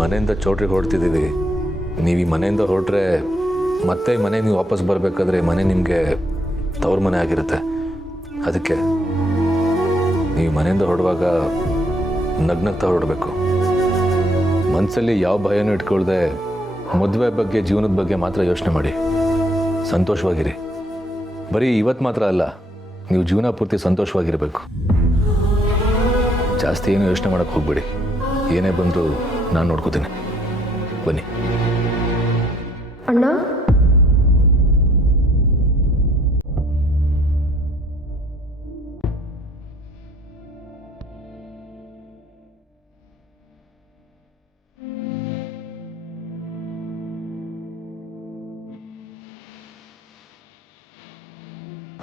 ಮನೆಯಿಂದ ಚೌಟ್ರಿಗೆ ಹೊರಡ್ತಿದ್ದೀವಿ. ನೀವು ಈ ಮನೆಯಿಂದ ಹೊರಟ್ರೆ ಮತ್ತೆ ಈ ಮನೆಗೆ ನೀವು ವಾಪಸ್ ಬರಬೇಕಾದ್ರೆ ಮನೆ ನಿಮಗೆ ತವ್ರ ಮನೆ ಆಗಿರುತ್ತೆ. ಅದಕ್ಕೆ ನೀವು ಮನೆಯಿಂದ ಹೊರಡುವಾಗ ನಗ್ನಗ್ತಾ ಹೊರಡಬೇಕು. ಮನಸ್ಸಲ್ಲಿ ಯಾವ ಭಯನೂ ಇಟ್ಕೊಳ್ದೆ ಮದುವೆ ಬಗ್ಗೆ ಜೀವನದ ಬಗ್ಗೆ ಮಾತ್ರ ಯೋಚನೆ ಮಾಡಿ. ಸಂತೋಷವಾಗಿರಿ. ಬರೀ ಇವತ್ತು ಮಾತ್ರ ಅಲ್ಲ, ನೀವು ಜೀವನ ಪೂರ್ತಿ ಸಂತೋಷವಾಗಿರಬೇಕು. ಜಾಸ್ತಿ ಏನು ಯೋಚನೆ ಮಾಡೋಕ್ಕೆ ಹೋಗ್ಬೇಡಿ. ಏನೇ ಬಂದರೂ ನಾನು ನೋಡ್ಕೋತೀನಿ. ಬನ್ನಿ. ಅಣ್ಣ,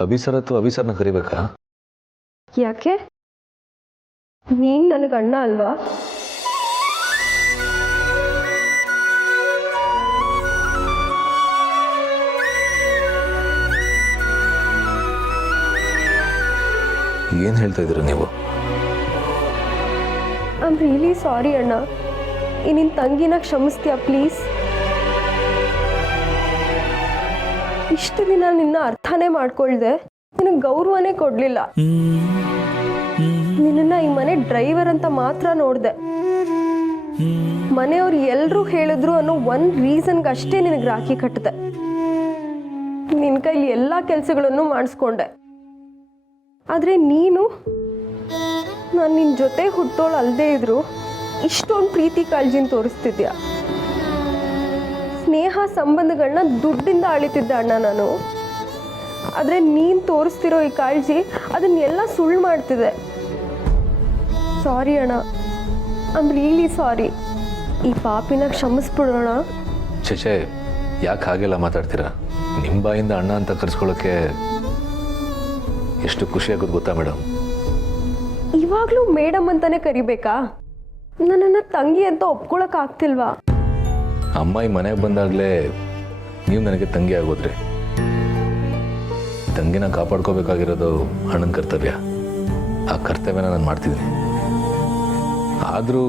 ಅಭಿಸರ್ ಅಥವಾ ಅಭಿಸರ್ನ ಕರಿಬೇಕಾ? ಯಾಕೆ? ನೀನು ನನಗೆ ಅಣ್ಣ ಅಲ್ವಾ? ಏನು ಹೇಳ್ತಾ ಇದ್ದೀರಾ ನೀವು? ಐ ಆಮ್ ರಿಯಲಿ ಸಾರಿ ಅಣ್ಣ. ಈ ನಿನ್ನ ತಂಗಿನ ಕ್ಷಮಿಸ್ತೀಯಾ ಪ್ಲೀಸ್? ಇಷ್ಟು ದಿನ ನಿನ್ನ ಅರ್ಥನೇ ಮಾಡ್ಕೊಳ್ದೆ ನಿನಗೆ ಗೌರವನೇ ಕೊಡಲಿಲ್ಲ. ನಿನ್ನ ಈ ಮನೆ ಡ್ರೈವರ್ ಅಂತ ಮಾತ್ರ ನೋಡಿದೆ. ಮನೆಯವ್ರು ಎಲ್ಲರೂ ಹೇಳಿದ್ರು ಅನ್ನೋ ಒಂದು ರೀಸನ್ಗೆ ಅಷ್ಟೇ ನಿನಗೆ ರಾಖಿ ಕಟ್ಟಿದೆ. ನಿನ್ನ ಕೈಲಿ ಎಲ್ಲ ಕೆಲಸಗಳನ್ನು ಮಾಡಿಸ್ಕೊಂಡೆ. ಆದರೆ ನೀನು ನಾನು ನಿನ್ನ ಜೊತೆ ಹುಟ್ಟೋಳು ಅಲ್ಲದೆ ಇದ್ರು ಇಷ್ಟೊಂದು ಪ್ರೀತಿ ಕಾಳಜಿನ ತೋರಿಸ್ತಿದ್ಯಾ. ಸ್ನೇಹ ಸಂಬಂಧಗಳನ್ನ ದುಡ್ಡಿಂದ ಅಳಿತಿದ್ದೆ ಅಣ್ಣ ನಾನು. ಆದರೆ ನೀನು ತೋರಿಸ್ತಿರೋ ಈ ಕಾಳಜಿ ಅದನ್ನೆಲ್ಲ ಸುಳ್ಳು ಮಾಡ್ತಿದೆ. ಸಾರಿ ಅಣ್ಣ, ಐ ಆಮ್ ರಿಯಲಿ ಸಾರಿ. ಈ ಪಾಪಿನ ಕ್ಷಮಿಸ್ಬಿಡೋಣ. ಚೇಚೆ, ಯಾಕೆ ಹಾಗೆಲ್ಲ ಮಾತಾಡ್ತೀರಾ? ನಿಮ್ಮ ಬಾಯಿಂದ ಅಣ್ಣ ಅಂತ ಕರೆಸ್ಕೊಳ್ಳೋಕ್ಕೆ ಎಷ್ಟು ಖುಷಿಯಾಗೋದು ಗೊತ್ತಾ ಮೇಡಮ್? ಇವಾಗಲೂ ಮೇಡಮ್ ಅಂತಾನೆ ಕರಿಬೇಕಾ? ನನ್ನನ್ನು ತಂಗಿ ಅಂತ ಒಪ್ಕೊಳಕ್ಕಾಗ್ತಿಲ್ವಾ? ಅಮ್ಮ ಈ ಮನೆಗೆ ಬಂದಾಗಲೇ ನೀವು ನನಗೆ ತಂಗಿ ಆಗೋದ್ರಿ. ತಂಗಿನ ಕಾಪಾಡ್ಕೋಬೇಕಾಗಿರೋದು ಅಣ್ಣನ ಕರ್ತವ್ಯ. ಆ ಕರ್ತವ್ಯನ ನಾನು ಮಾಡ್ತಿದ್ದೀನಿ. ಆದರೂ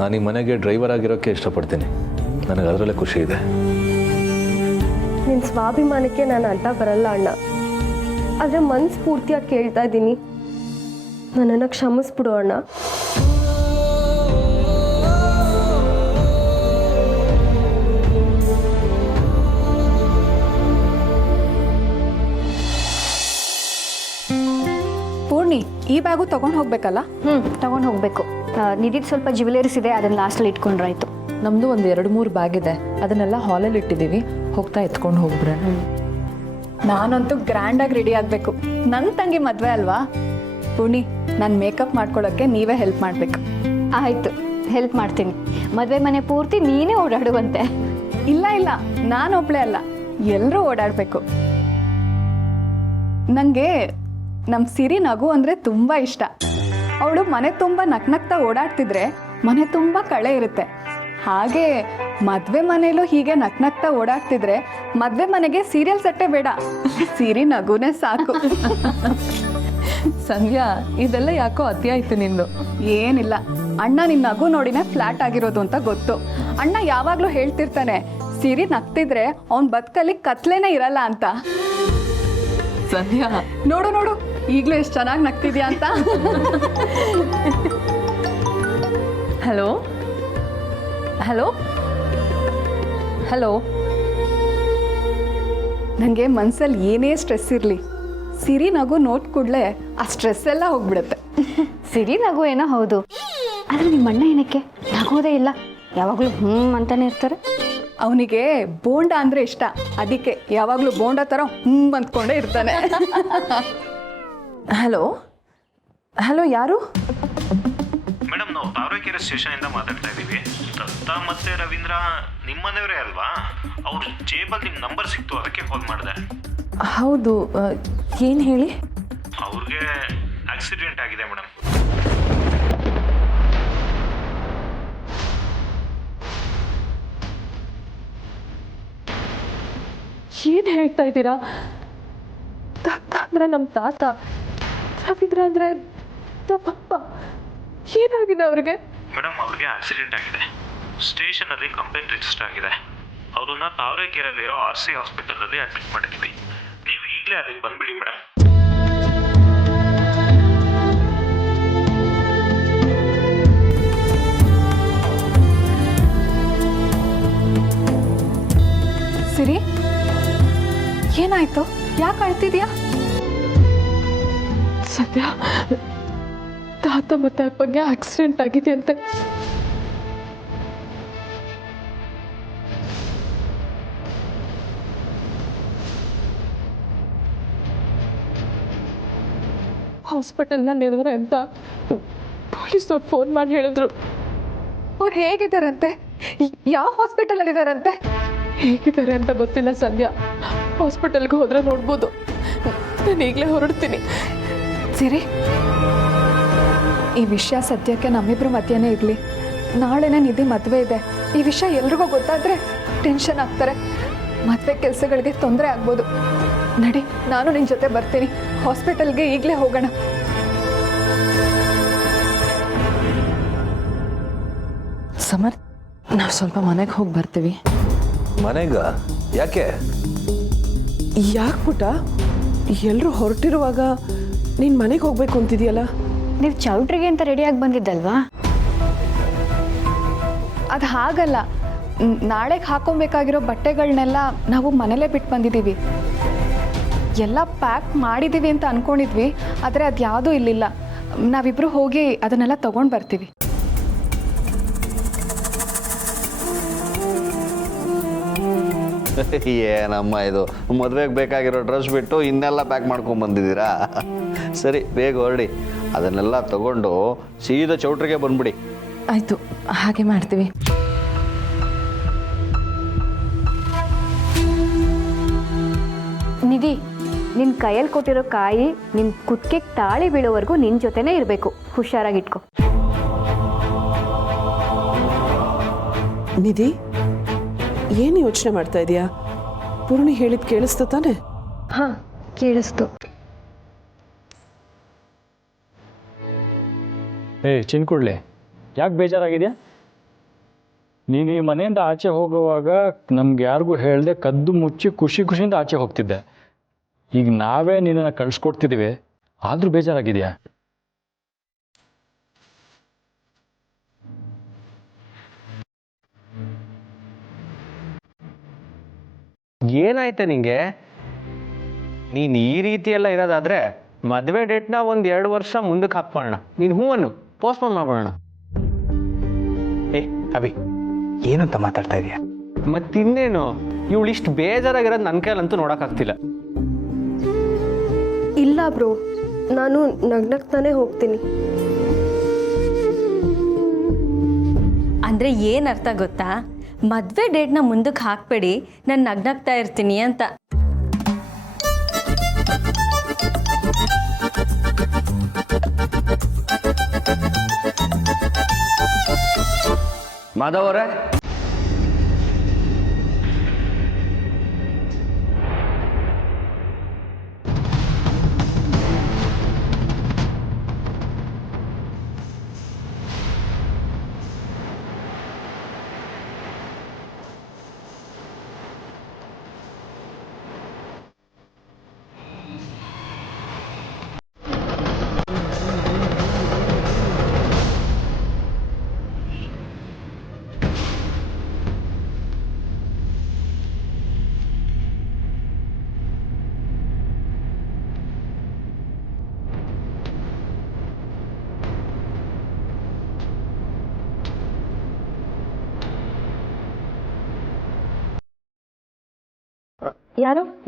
ನಾನು ಈ ಮನೆಗೆ ಡ್ರೈವರ್ ಆಗಿರೋಕ್ಕೆ ಇಷ್ಟಪಡ್ತೀನಿ. ನನಗೆ ಅದರಲ್ಲೇ ಖುಷಿ ಇದೆ. ನಿನ್ನ ಸ್ವಾಭಿಮಾನಕ್ಕೆ ನಾನು ಅಡ್ಡ ಬರಲ್ಲ ಅಣ್ಣ. ಆದರೆ ಮನಸ್ಫೂರ್ತಿಯಾಗಿ ಕೇಳ್ತಾ ಇದ್ದೀನಿ, ನನ್ನನ್ನು ಕ್ಷಮಿಸ್ಬಿಡು ಅಣ್ಣ. ಪೂರ್ಣಿ, ಈ ಬ್ಯಾಗು ತಗೊಂಡು ಹೋಗ್ಬೇಕಲ್ಲ? ತಗೊಂಡು ಹೋಗ್ಬೇಕು. ನಿಧಿಗೆ ಸ್ವಲ್ಪ ಜ್ಯುವೆಲರೀಸ್ ಇದೆ, ಅದನ್ನ ಲಾಸ್ಟಲ್ಲಿ ಇಟ್ಕೊಂಡ್ರಾಯ್ತು. ನಮ್ಮದು ಒಂದು 2-3 ಬ್ಯಾಗ್ ಇದೆ, ಅದನ್ನೆಲ್ಲ ಹಾಲಲ್ಲಿ ಇಟ್ಟಿದ್ದೀವಿ. ಹೋಗ್ತಾ ಎತ್ಕೊಂಡು ಹೋಗ್ಬಿಡ್ರೆ. ನಾನಂತೂ ಗ್ರ್ಯಾಂಡಾಗಿ ರೆಡಿ ಆಗಬೇಕು. ನನ್ನ ತಂಗಿ ಮದುವೆ ಅಲ್ವಾ? ಪೂರ್ಣಿ, ನಾನು ಮೇಕಪ್ ಮಾಡ್ಕೊಳ್ಳೋಕ್ಕೆ ನೀವೇ ಹೆಲ್ಪ್ ಮಾಡಬೇಕು. ಆಯಿತು, ಹೆಲ್ಪ್ ಮಾಡ್ತೀನಿ. ಮದುವೆ ಮನೆ ಪೂರ್ತಿ ನೀನೇ ಓಡಾಡುವಂತೆ. ಇಲ್ಲ ಇಲ್ಲ, ನಾನು ಒಬ್ಳೆ ಅಲ್ಲ, ಎಲ್ಲರೂ ಓಡಾಡಬೇಕು. ನನಗೆ ನಮ್ಮ ಸಿರಿ ನಗು ಅಂದರೆ ತುಂಬ ಇಷ್ಟ. ಅವಳು ಮನೆ ತುಂಬ ನಕ್ನಗ್ತಾ ಓಡಾಡ್ತಿದ್ರೆ ಮನೆ ತುಂಬ ಕಳೆ ಇರುತ್ತೆ. ಹಾಗೆ ಮದುವೆ ಮನೇಲೂ ಹೀಗೆ ನಕ್ನಗ್ತಾ ಓಡಾಡ್ತಿದ್ರೆ ಮದುವೆ ಮನೆಗೆ ಸೀರಿಯಲ್ ಸೆಟ್ಟೇ ಬೇಡ, ಸಿರಿ ನಗುನೇ ಸಾಕು. ಸಂಧ್ಯಾ, ಇದೆಲ್ಲ ಯಾಕೋ ಅತಿ ಆಯ್ತು ನಿಂದು. ಏನಿಲ್ಲ, ಅಣ್ಣ ನಿನ್ನ ನಗು ನೋಡಿನೇ ಫ್ಲಾಟ್ ಆಗಿರೋದು ಅಂತ ಗೊತ್ತು. ಅಣ್ಣ ಯಾವಾಗಲೂ ಹೇಳ್ತಿರ್ತಾನೆ, ಸಿರಿ ನಗ್ತಿದ್ರೆ ಅವನ ಬದುಕಲ್ಲಿ ಕತ್ಲೇನೇ ಇರಲ್ಲ ಅಂತ. ಸಂಧ್ಯಾ, ನೋಡು ನೋಡು, ಈಗಲೂ ಎಷ್ಟು ಚೆನ್ನಾಗಿ ನಗ್ತಿದ್ಯಾ ಅಂತ. Hello hello hello. ನನಗೆ ಮನಸ್ಸಲ್ಲಿ ಏನೇ ಸ್ಟ್ರೆಸ್ ಇರಲಿ, ಸಿರಿ ನಗು ನೋಟ್ ಕೂಡಲೇ ಆ ಸ್ಟ್ರೆಸ್ ಎಲ್ಲ ಹೋಗ್ಬಿಡುತ್ತೆ. ಸಿರಿ ನಗು ಏನೋ ಹೌದು, ಆದರೆ ನಿಮ್ಮ ಅಣ್ಣ ಏನಕ್ಕೆ ನಗೋದೇ ಇಲ್ಲ, ಯಾವಾಗಲೂ ಅಂತಾನೆ ಇರ್ತಾರೆ. ಅವನಿಗೆ ಬೋಂಡ ಅಂದರೆ ಇಷ್ಟ, ಅದಕ್ಕೆ ಯಾವಾಗಲೂ ಬೋಂಡ ಥರ ಅಂದ್ಕೊಂಡೇ ಇರ್ತಾನೆ. ಹಲೋ ಹಲೋ, ಯಾರು? ಮೇಡಮ್, ನಾವು ತಾವರೆಕೆರೆ ಸ್ಟೇಷನಿಂದ ಮಾತಾಡ್ತಾ ಇದ್ದೀವಿ. ದತ್ತ ಮತ್ತು ರವೀಂದ್ರ ನಿಮ್ಮನೆಯವರೇ ಅಲ್ವಾ? ಅವ್ರ ಜೇಬಲ್ಲಿ ನಿಮ್ಮ ನಂಬರ್ ಸಿಕ್ತು, ಅದಕ್ಕೆ ಕಾಲ್ ಮಾಡಿದೆ. ಹೌದು, ಏನು ಹೇಳಿ? ಅವ್ರಿಗೆ ಆಕ್ಸಿಡೆಂಟ್ ಆಗಿದೆ ಮೇಡಮ್. ಏನು ಹೇಳ್ತಾ ಇದ್ದೀರಾ? ದತ್ತ ಅಂದರೆ ನಮ್ಮ ತಾತ, ರವೀಂದ್ರ ಅಂದರೆ ನಮ್ಮಪ್ಪ. ಏನಾಗಿದೆ ಅವ್ರಿಗೆ? ಮೇಡಮ್, ಅವ್ರಿಗೆ ಆಕ್ಸಿಡೆಂಟ್ ಆಗಿದೆ. ಸ್ಟೇಷನಲ್ಲಿ ಕಂಪ್ಲೇಂಟ್ ರಿಜಿಸ್ಟರ್ ಆಗಿದೆ. ಅವ್ರನ್ನ ತಾವರೆಕೆರೆಯಲ್ಲಿರೋ RC ಹಾಸ್ಪಿಟಲಲ್ಲಿ ಅಡ್ಮಿಟ್ ಮಾಡಿದ್ವಿ. ನೀವು ಈಗಲೇ ಅಲ್ಲಿಗೆ ಬಂದ್ಬಿಡಿ ಮೇಡಮ್. ಸಿರಿ, ಏನಾಯ್ತು? ಯಾಕೆ ಅಳ್ತಿದ್ಯಾ? ಸದ್ಯ ತಾತ ಮತ್ತೆ ಅಪ್ಪಂಗೆ ಆಕ್ಸಿಡೆಂಟ್ ಆಗಿದೆ ಅಂತೆ. ಹಾಸ್ಪಿಟಲ್ನಲ್ಲಿ ಇದ್ದಾರೆ ಅಂತ ಪೊಲೀಸವ್ರು ಫೋನ್ ಮಾಡಿ ಹೇಳಿದ್ರು. ಅವ್ರು ಹೇಗಿದ್ದಾರಂತೆ? ಯಾವ ಹಾಸ್ಪಿಟಲಲ್ಲಿ ಇದ್ದಾರಂತೆ? ಹೇಗಿದ್ದಾರೆ ಅಂತ ಗೊತ್ತಿಲ್ಲ ಸಂಧ್ಯಾ. ಹಾಸ್ಪಿಟಲ್ಗೆ ಹೋದ್ರೆ ನೋಡ್ಬೋದು. ನಾನು ಈಗಲೇ ಹೊರಡ್ತೀನಿ. ಸಿರಿ, ಈ ವಿಷಯ ಸದ್ಯಕ್ಕೆ ನಮ್ಮಿಬ್ರ ಮಧ್ಯನೇ ಇರಲಿ. ನಾಳೆನೇ ನಿಧಿ ಮದುವೆ ಇದೆ. ಈ ವಿಷಯ ಎಲ್ರಿಗೂ ಗೊತ್ತಾದರೆ ಟೆನ್ಷನ್ ಆಗ್ತಾರೆ. ಮದುವೆ ಕೆಲಸಗಳಿಗೆ ತೊಂದರೆ ಆಗ್ಬೋದು. ನಡಿ, ನಾನು ನಿನ್ನ ಜೊತೆ ಬರ್ತೀನಿ. ಹಾಸ್ಪಿಟಲ್ಗೆ ಈಗಲೇ ಹೋಗೋಣ. ಸಮರ್, ನಾವು ಸ್ವಲ್ಪ ಮನೆಗೆ ಹೋಗಿ ಬರ್ತೀವಿ. ಮನೆಗ? ಯಾಕೆ? ಯಾಕೆ ಪುಟ, ಎಲ್ಲರೂ ಹೊರಟಿರುವಾಗ ನೀನು ಮನೆಗೆ ಹೋಗ್ಬೇಕು ಅಂತಿದೆಯಲ್ಲ? ನೀವು ಚೌಟ್ರಿಗೆ ಅಂತ ರೆಡಿಯಾಗಿ ಬಂದಿದ್ದಲ್ವಾ? ಅದು ಹಾಗಲ್ಲ. ನಾಳೆಗೆ ಹಾಕೊಬೇಕಾಗಿರೋ ಬಟ್ಟೆಗಳನ್ನೆಲ್ಲ ನಾವು ಮನೇಲೇ ಬಿಟ್ಟು ಬಂದಿದ್ದೀವಿ. ಎಲ್ಲ ಪ್ಯಾಕ್ ಮಾಡಿದ್ದೀವಿ ಅಂತ ಅಂದ್ಕೊಂಡಿದ್ವಿ, ಆದರೆ ಅದು ಯಾವುದೂ ಇಲ್ಲಿಲ್ಲ. ನಾವಿಬ್ಬರು ಹೋಗಿ ಅದನ್ನೆಲ್ಲ ತೊಗೊಂಡು ಬರ್ತೀವಿ. ಏನಮ್ಮ ಇದು, ಮದುವೆಗೆ ಬೇಕಾಗಿರೋ ಡ್ರೆಸ್ ಬಿಟ್ಟು ಇನ್ನೆಲ್ಲ ಪ್ಯಾಕ್ ಮಾಡ್ಕೊಂಡು ಬಂದಿದ್ದೀರಾ? ಸರಿ, ಬೇಗ ಹೊರಡಿ. ಅದನ್ನೆಲ್ಲ ತಗೊಂಡು ಸೀದಾ ಚೌಟ್ರಿಗೆ ಬಂದ್ಬಿಡಿ. ಆಯಿತು, ಹಾಗೆ ಮಾಡ್ತೀವಿ. ನಿಧಿ, ನಿನ್ನ ಕೈಯಲ್ಲಿ ಕೊಟ್ಟಿರೋ ಕಾಯಿ ನಿನ್ನ ಕುತ್ತಿಗೆ ತಾಳಿ ಬೀಳೋವರೆಗೂ ನಿನ್ನ ಜೊತೆನೇ ಇರಬೇಕು. ಹುಷಾರಾಗಿಟ್ಕೊ. ನಿಧಿ, ಏನು ಯೋಚನೆ ಮಾಡ್ತಾ ಇದೀಯಾ? ಪೂರ್ಣಿ ಹೇಳಿದ್ ಕೇಳಿಸ್ತು ತಾನೆ? ಹಾಂ, ಕೇಳಿಸ್ತು. ಚಿನ್ಕುಡ್ಲಿ, ಯಾಕೆ ಬೇಜಾರಾಗಿದೆಯಾ? ನೀನು ಈ ಮನೆಯಿಂದ ಆಚೆ ಹೋಗುವಾಗ ನಮ್ಗೆ ಯಾರಿಗೂ ಹೇಳ್ದೆ ಕದ್ದು ಮುಚ್ಚಿ ಖುಷಿಯಿಂದ ಆಚೆ ಹೋಗ್ತಿದ್ದೆ. ಈಗ ನಾವೇ ನಿನ್ನನ್ನು ಕಳಿಸ್ಕೊಡ್ತಿದ್ದೀವಿ, ಆದರೂ ಬೇಜಾರಾಗಿದೆಯಾ? ಏನಾಯ್ತು ನಿಂಗೆ? ನೀನು ಈ ರೀತಿ ಎಲ್ಲ ಇರೋದಾದ್ರೆ ಮದುವೆ ಡೇಟ್ನ 1-2 ವರ್ಷ ಮುಂದಕ್ಕೆ ಹಾಕ್ಕೊಳ್ಳೋಣ. ನೀನು ಹೂವನ್ನು ಪೋಸ್ಟ್ಪೋನ್ ಮಾಡೋಣ. ಅಭಿ, ಏನಂತ ಮಾತಾಡ್ತಾ ಇದೀಯ? ಮತ್ತಿನ್ನೇನು, ಇವಳು ಇಷ್ಟು ಬೇಜಾರಾಗಿರೋದು ನನ್ನ ಕೈಲಂತೂ ನೋಡೋಕ್ಕಾಗ್ತಿಲ್ಲ. ಇಲ್ಲ ಬ್ರೋ, ನಾನು ನಗ್ನಗ್ತಾನೆ ಹೋಗ್ತೀನಿ. ಅಂದರೆ ಏನರ್ಥ ಗೊತ್ತಾ? ಮದುವೆ ಡೇಟ್ನ ಮುಂದಕ್ಕೆ ಹಾಕಬೇಡಿ, ನಾನು ನಗ್ನಗ್ತಾ ಇರ್ತೀನಿ ಅಂತ. ಮಾಧವ್ ಅವರೇ,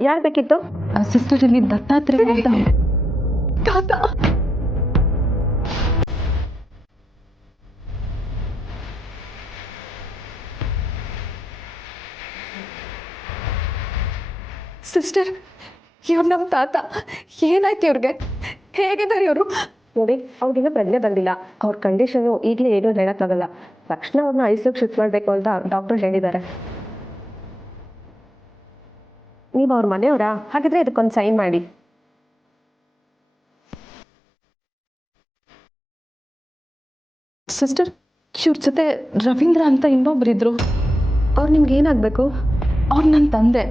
ಯಾರು ಬೇಕಿತ್ತು? ಸಿಸ್ಟರ್, ಇಲ್ಲಿ ದತ್ತಾತ್ರೇಯ ಅಂತ. ತಾತ, ಸಿಸ್ಟರ್, ಇವ್ರು ನಮ್ಮ ತಾತ. ಏನಾಯ್ತು ಇವ್ರಿಗೆ? ಹೇಗಿದ್ದಾರೆ ಇವರು? ನೋಡಿ, ಅವ್ರಿಗಿನ್ನೂ ಪ್ರಜ್ಞೆ ಬಂದಿಲ್ಲ. ಅವ್ರ ಕಂಡೀಷನು ಈಗಲೇ ಏನೂ ಹೇಳೋಕ್ಕಾಗಲ್ಲ. ತಕ್ಷಣ ಅವ್ರನ್ನ ICUಗೆ ಶಿಫ್ಟ್ ಮಾಡಬೇಕು ಅಂತ ಡಾಕ್ಟರ್ ಹೇಳಿದ್ದಾರೆ. ನೀವು ಅವ್ರ ಮನೆಯವರಾ? ಹಾಗಿದ್ರೆ ಇದಕ್ಕೊಂದು ಸೈನ್ ಮಾಡಿ. ಸಿಸ್ಟರ್, ಇವ್ರ ಜೊತೆ ರವೀಂದ್ರ ಅಂತ ಇನ್ನೊಬ್ರಿದ್ರು. ಅವ್ರು ನಿಮ್ಗೆ ಏನಾಗಬೇಕು? ಅವ್ರು ನನ್ನ ತಂದೆ.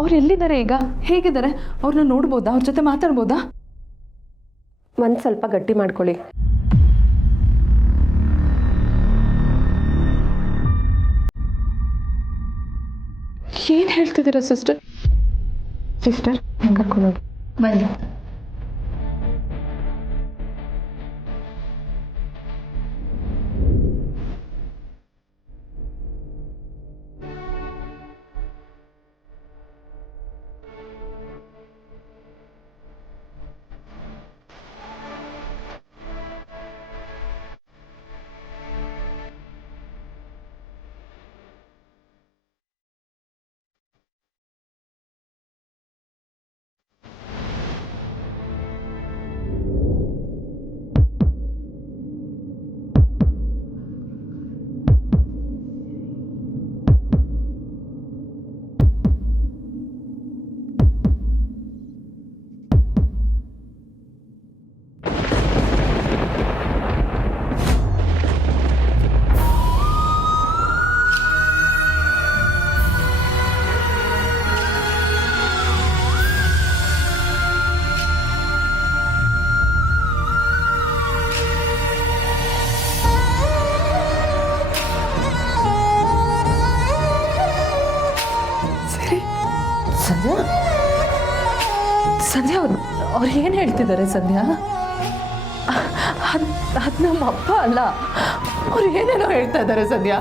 ಅವ್ರು ಎಲ್ಲಿದ್ದಾರೆ ಈಗ, ಹೇಗಿದ್ದಾರೆ? ಅವ್ರನ್ನ ನೋಡ್ಬೋದಾ? ಅವ್ರ ಜೊತೆ ಮಾತಾಡ್ಬೋದಾ? ಮನ್ಸು ಸ್ವಲ್ಪ ಗಟ್ಟಿ ಮಾಡ್ಕೊಳ್ಳಿ. ಏನು ಹೇಳ್ತಿದ್ದೀರಾ ಸಿಸ್ಟರ್? ಕರ್ಕೊಂಡೋಗಿ. ಬನ್ನಿ. ಸಂಧ್ಯಾ, ಸಂಧ್ಯಾ ಅವ್ರು ಏನು ಹೇಳ್ತಿದ್ದಾರೆ ಸಂಧ್ಯಾ? ಅದು ನಮ್ಮ ಅಪ್ಪ ಅಲ್ಲ, ಅವ್ರು ಏನೇನೋ ಹೇಳ್ತಾ ಇದ್ದಾರೆ ಸಂಧ್ಯಾ.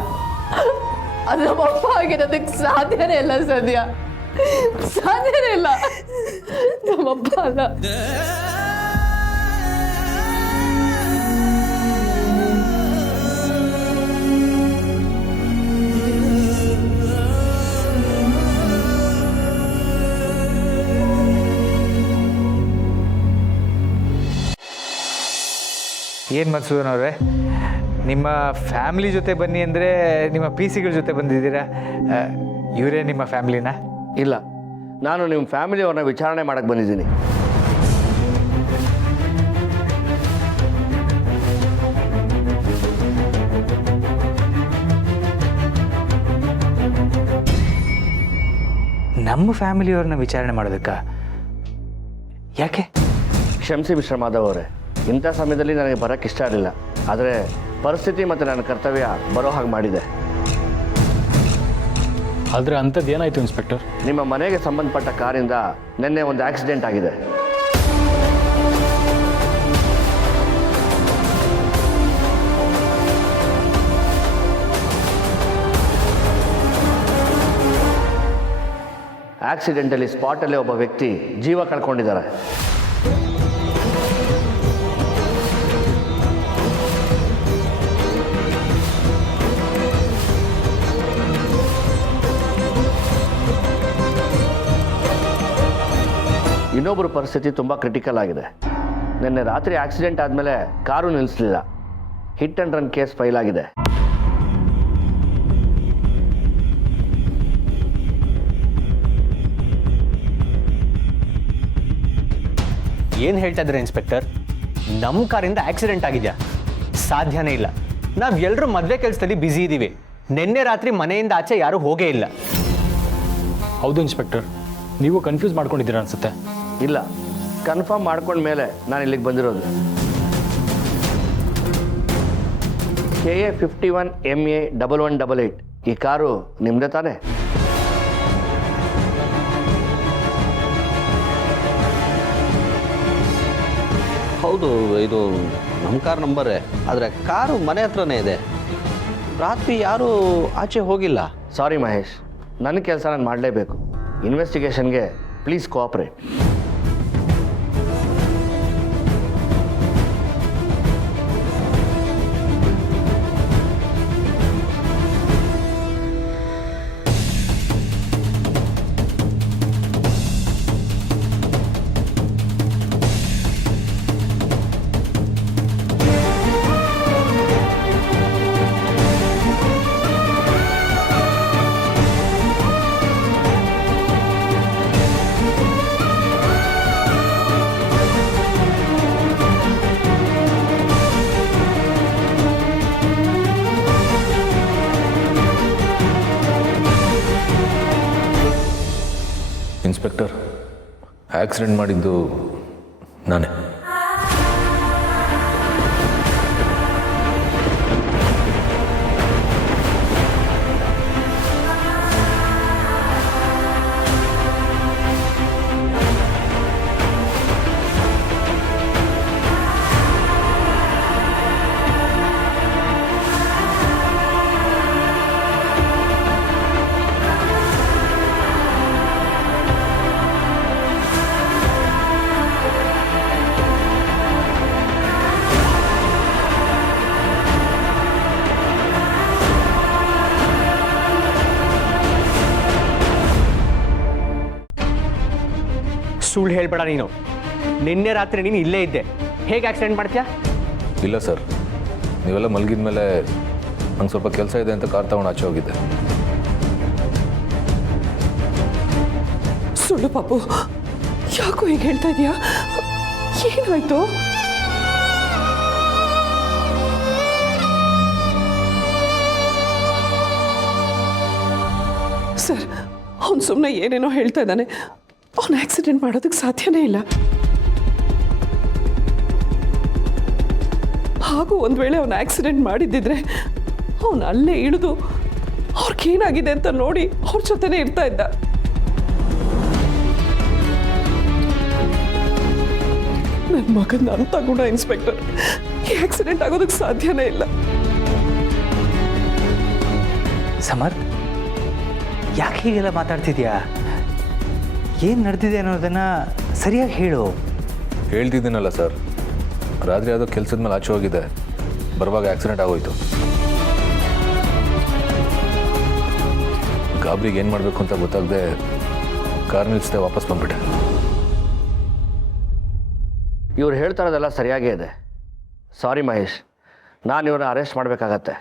ಅದು ನಮ್ಮ ಅಪ್ಪ ಆಗಿರೋದಕ್ಕೆ ಸಾಧ್ಯನೇ ಇಲ್ಲ ಸಂಧ್ಯಾ, ಸಾಧ್ಯನೇ ಇಲ್ಲ. ನಮ್ಮಪ್ಪ ಅಲ್ಲ. ಏನು ಮಧುಸೂದನ್ ಅವರೇ, ನಿಮ್ಮ ಫ್ಯಾಮಿಲಿ ಜೊತೆ ಬನ್ನಿ ಅಂದರೆ ನಿಮ್ಮ ಪಿ ಸಿಗಳ ಜೊತೆ ಬಂದಿದ್ದೀರಾ? ಇವರೇ ನಿಮ್ಮ ಫ್ಯಾಮಿಲಿನಾ? ಇಲ್ಲ, ನಾನು ನಿಮ್ಮ ಫ್ಯಾಮಿಲಿಯವ್ರನ್ನ ವಿಚಾರಣೆ ಮಾಡಕ್ಕೆ ಬಂದಿದ್ದೀನಿ. ನಮ್ಮ ಫ್ಯಾಮಿಲಿಯವ್ರನ್ನ ವಿಚಾರಣೆ ಮಾಡೋದಕ್ಕ? ಯಾಕೆ? ಕ್ಷಮಿಸಿ ಮಿಸ್ಟರ್ ಮಾಧವ್ ಅವರೇ, ಇಂಥ ಸಮಯದಲ್ಲಿ ನನಗೆ ಬರೋಕ್ಕೆ ಇಷ್ಟ ಇರಲಿಲ್ಲ. ಆದರೆ ಪರಿಸ್ಥಿತಿ ಮತ್ತು ನನ್ನ ಕರ್ತವ್ಯ ಬರೋ ಹಾಗೆ ಮಾಡಿದೆ. ಆದರೆ ಅಂಥದ್ದು ಏನಾಯಿತು ಇನ್ಸ್ಪೆಕ್ಟರ್? ನಿಮ್ಮ ಮನೆಗೆ ಸಂಬಂಧಪಟ್ಟ ಕಾರಿಂದ ನಿನ್ನೆ ಒಂದು ಆಕ್ಸಿಡೆಂಟ್ ಆಗಿದೆ. ಆಕ್ಸಿಡೆಂಟಲ್ಲಿ ಸ್ಪಾಟಲ್ಲೇ ಒಬ್ಬ ವ್ಯಕ್ತಿ ಜೀವ ಕಳ್ಕೊಂಡಿದ್ದಾರೆ. ಇನ್ನೊಬ್ಬರ ಪರಿಸ್ಥಿತಿ ತುಂಬ ಕ್ರಿಟಿಕಲ್ ಆಗಿದೆ. ನಿನ್ನೆ ರಾತ್ರಿ ಆಕ್ಸಿಡೆಂಟ್ ಆದಮೇಲೆ ಕಾರು ನಿಲ್ಲಿಸಲಿಲ್ಲ. Hit and run case file ಆಗಿದೆ. ಏನು ಹೇಳ್ತಾ ಇದ್ದಾರೆ ಇನ್ಸ್ಪೆಕ್ಟರ್? ನಮ್ಮ ಕಾರಿಂದ ಆಕ್ಸಿಡೆಂಟ್ ಆಗಿದೆಯಾ? ಸಾಧ್ಯನೇ ಇಲ್ಲ. ನಾವು ಎಲ್ಲರೂ ಮದುವೆ ಕೆಲಸದಲ್ಲಿ ಬ್ಯುಸಿ ಇದ್ದೀವಿ. ನಿನ್ನೆ ರಾತ್ರಿ ಮನೆಯಿಂದ ಆಚೆ ಯಾರೂ ಹೋಗೇ ಇಲ್ಲ. ಹೌದು ಇನ್ಸ್ಪೆಕ್ಟರ್, ನೀವು ಕನ್ಫ್ಯೂಸ್ ಮಾಡ್ಕೊಂಡಿದ್ದೀರಾ ಅನ್ಸುತ್ತೆ. ಇಲ್ಲ, ಕನ್ಫರ್ಮ್ ಮಾಡ್ಕೊಂಡ ಮೇಲೆ ನಾನು ಇಲ್ಲಿಗೆ ಬಂದಿರೋದು. KA 51 MA 1188 ಈ ಕಾರು ನಿಮ್ಮದೇ ತಾನೇ? ಹೌದು, ಇದು ನಮ್ಮ ಕಾರ್ ನಂಬರೇ. ಆದರೆ ಕಾರು ಮನೆ ಹತ್ರನೇ ಇದೆ. ರಾತ್ರಿ ಯಾರೂ ಆಚೆ ಹೋಗಿಲ್ಲ. ಸಾರಿ ಮಹೇಶ್, ನನ್ನ ಕೆಲಸ ನಾನು ಮಾಡಲೇಬೇಕು. ಇನ್ವೆಸ್ಟಿಗೇಷನ್ಗೆ ಪ್ಲೀಸ್ ಕೋಆಪರೇಟ್. ಆಕ್ಸಿಡೆಂಟ್ ಮಾಡಿದ್ದು ನಾನೇ. ಸುಳ್ಳು ಹೇಳ್ಬೇಡ ನೀನು. ನಿನ್ನೆ ರಾತ್ರಿ ನೀನು ಇಲ್ಲೇ ಇದ್ದೆ, ಹೇಗೆ ಆಕ್ಸಿಡೆಂಟ್ ಮಾಡ್ತೀಯಾ? ಇಲ್ಲ ಸರ್, ನೀವೆಲ್ಲ ಮಲಗಿದ ಮೇಲೆ ನಂಗೆ ಸ್ವಲ್ಪ ಕೆಲಸ ಇದೆ ಅಂತ ಕಾರ್ ತಗೊಂಡು ಆಚೆ ಹೋಗಿದ್ದೆ. ಸುಳ್ಳು ಪಾಪು, ಯಾಕೋ ಹೀಗೆ ಹೇಳ್ತಾ ಇದೀಯಾ? ಏನಾಯ್ತು? ಸರ್, ಅವನು ಸುಮ್ಮನೆ ಏನೇನೋ ಹೇಳ್ತಾ ಇದ್ದಾನೆ. ಅವನು ಆಕ್ಸಿಡೆಂಟ್ ಮಾಡೋದಕ್ಕೆ ಸಾಧ್ಯನೇ ಇಲ್ಲ. ಹಾಗೂ ಒಂದು ವೇಳೆ ಅವನು ಆಕ್ಸಿಡೆಂಟ್ ಮಾಡಿದ್ದಿದ್ರೆ ಅವನು ಅಲ್ಲೇ ಇಳಿದು ಅವ್ರಿಗೇನಾಗಿದೆ ಅಂತ ನೋಡಿ ಅವ್ರ ಜೊತೆನೇ ಇರ್ತಾ ಇದ್ದ. ನನ್ನ ಮಗನ ಅಂತ ಗುಣ ಇನ್ಸ್ಪೆಕ್ಟರ್, ಈ ಆಕ್ಸಿಡೆಂಟ್ ಆಗೋದಕ್ಕೆ ಸಾಧ್ಯನೇ ಇಲ್ಲ. ಸಮರ್, ಯಾಕೆ ಹೀಗೆಲ್ಲ ಮಾತಾಡ್ತಿದ್ಯಾ? ಏನು ನಡೆದಿದೆ ಅನ್ನೋದನ್ನು ಸರಿಯಾಗಿ ಹೇಳು. ಹೇಳ್ತಿದ್ದೀನಲ್ಲ ಸರ್, ರಾತ್ರಿ ಯಾವುದೋ ಕೆಲಸದ ಮೇಲೆ ಆಚೆ ಹೋಗಿದ್ದೆ, ಬರುವಾಗ ಆಕ್ಸಿಡೆಂಟ್ ಆಗೋಯ್ತು. ಗಾಬರಿಗೆ ಏನು ಮಾಡಬೇಕು ಅಂತ ಗೊತ್ತಾಗದೆ ಕಾರ್ ನಿಲ್ಲಿಸದೆ ವಾಪಸ್ ಬಂದ್ಬಿಟ್ಟೆ. ಇವ್ರು ಹೇಳ್ತಾ ಇರೋದೆಲ್ಲ ಸರಿಯಾಗೇ ಇದೆ. ಸಾರಿ ಮಹೇಶ್, ನಾನು ಇವ್ರನ್ನ ಅರೆಸ್ಟ್ ಮಾಡಬೇಕಾಗತ್ತೆ.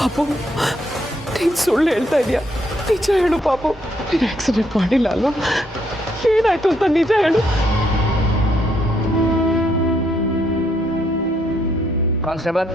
ಪಾಪು, ನೀನು ಸುಳ್ಳು ಹೇಳ್ತಾ ಇದೀಯಾ? ನಿಜ ಹೇಳು ಪಾಪು, ನೀನು ಆಕ್ಸಿಡೆಂಟ್ ಮಾಡಿಲ್ಲ ಅಲ್ವಾ? ಏನಾಯ್ತು ಅಂತ ನಿಜ ಹೇಳು. ಕಾನ್ಸ್ಟೇಬಲ್,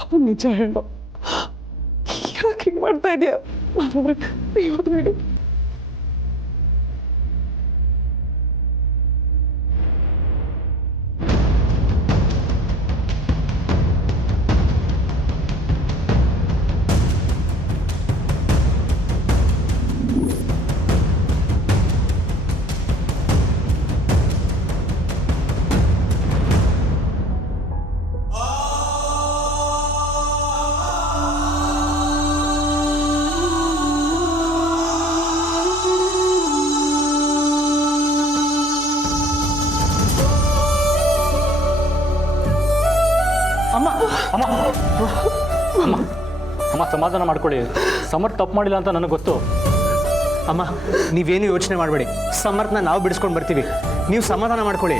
ಪಾಪು ನಿಜ ಹೇಳು, ಯಾಕೆ ಹಿಂಗೆ ಮಾಡ್ತಾ ಇದೀಯಾ? ಇವತ್ತು ಹೇಳು. ಅಮ್ಮ ಅಮ್ಮ ಅಮ್ಮ ಅಮ್ಮ ಸಮಾಧಾನ ಮಾಡ್ಕೊಳ್ಳಿ. ಸಮರ್ ತಪ್ಪು ಮಾಡಿಲ್ಲ ಅಂತ ನನಗೆ ಗೊತ್ತು. ಅಮ್ಮ, ನೀವೇನು ಯೋಚನೆ ಮಾಡಬೇಡಿ, ಸಮರ್ಥನ ನಾವು ಬಿಡಿಸ್ಕೊಂಡು ಬರ್ತೀವಿ. ನೀವು ಸಮಾಧಾನ ಮಾಡ್ಕೊಳ್ಳಿ.